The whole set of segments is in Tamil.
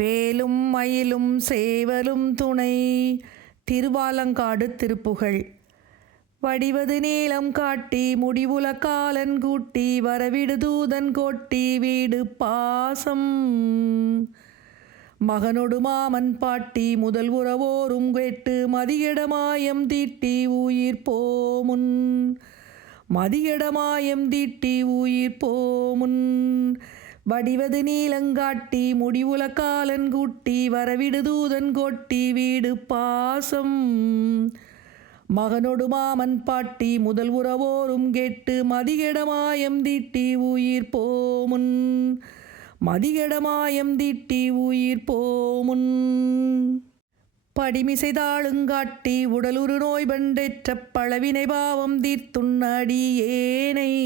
வேலும் மயிலும் சேவலும் துணை. திருவாலங்காடு திருப்புகழ். வடிவது நீளம் காட்டி முடிவுல காலன் கூட்டி வரவிடு தூதன் கோட்டி வீடு பாசம். மகனொடு மாமன் பாட்டி முதல் உறவோரும் கேட்டு மதியிடமாயம் தீட்டி உயிர் போமுன். மதியிடமாயம் தீட்டி உயிர் போமுன். வடிவது நீலங்காட்டி முடிவுல காலன் கூட்டி வரவிடு தூதன் கோட்டி வீடு பாசம். மகனொடு மாமன் பாட்டி முதல் உறவோரும் கேட்டு மதியிடமாயம் தீட்டி உயிர் போமுன். மதியிடமாயம் தீட்டி உயிர் போமுன். படிமிசை தாளுங்காட்டி உடலுறு நோய் பண்டேற்ற பழவினை பாவம் தீர்த்துண்ணடியேனை.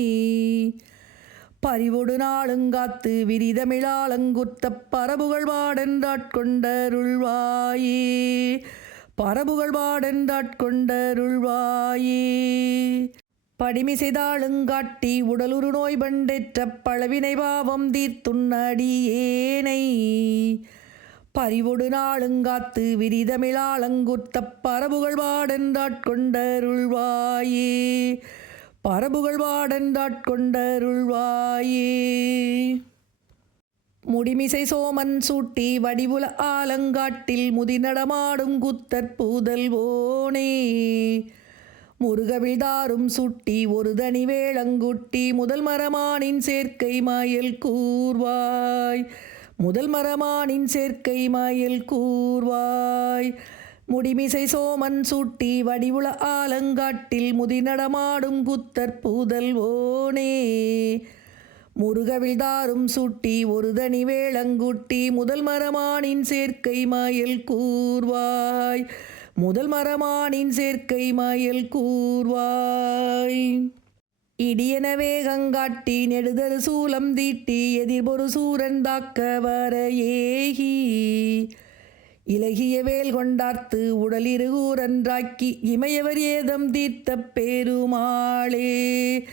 பரிவொடு நாளுங்காத்து விரிதமிழாலங்குத்த பரபுகள் பாடென்றாட்கொண்டருள்வாயே. பரபுகள் பாடென்றாட்கொண்டருள்வாயே. படிமிசை தாளுங்காட்டி உடலுறு நோய் பண்டேற்ற பழவினை பாவம் தீர்த்துண்ணடியேனை. பரிவொடு நாளுங்காத்து விரிதமிழாலங்குத்த பரபுகள் பாடென்றாட்கொண்டருள்வாயே. பரபுகள் பாடென்றாட்கொண்டருள்வாயே. முடிமிசை சோமன் சூட்டி வடிவுல ஆலங்காட்டில் முதிநடமாடும் குத்தற்புதல்வோனே. முருகவிழ்தாரும் சுட்டி ஒரு தனி வேளங்குட்டி முதல் மரமானின் சேர்க்கை மயில் கூர்வாய். முதல் மரமானின் சேர்க்கை மயில் கூர்வாய். முடிமிசை சோமன் சூட்டி வடிவுல ஆலங்காட்டில் முதிநடமாடும் குத்தற்புதல்வோனே. முருகவிழ்தாரும் சுட்டி ஒரு தனி வேளங்குட்டி முதல் மரமானின் சேர்க்கை மயில் கூர்வாய். முதல் மரமானின் சேர்க்கை மயில் கூர்வாய். இடியென வேகங்காட்டி நெடுதரு சூலம் தீட்டி எதிர்பொரு சூரன் தாக்க வர ஏகி. இலகிய வேல் கொண்டார்த்து உடலிருகூரன்றாக்கி இமையவர் ஏதம் தீர்த்த பெருமாளே.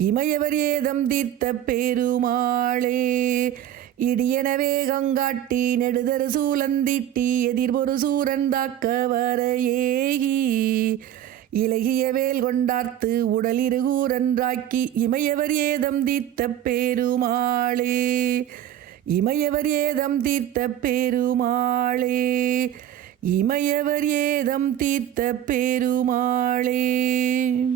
இமையவர் ஏதம் தீர்த்த பெருமாளே. இடியென வேகங்காட்டி நெடுதரு சூலந்தீட்டி எதிர்பொரு சூரன் தாக்க வர ஏகி. இலகிய வேல் கொண்டார்த்து உடலிருகூரன்றாக்கி இமையவர் ஏதம் தீர்த்த பெருமாளே. இமையவர் ஏதம் தீர்த்த பெருமாளே. இமையவர் ஏதம் தீர்த்த பெருமாளே.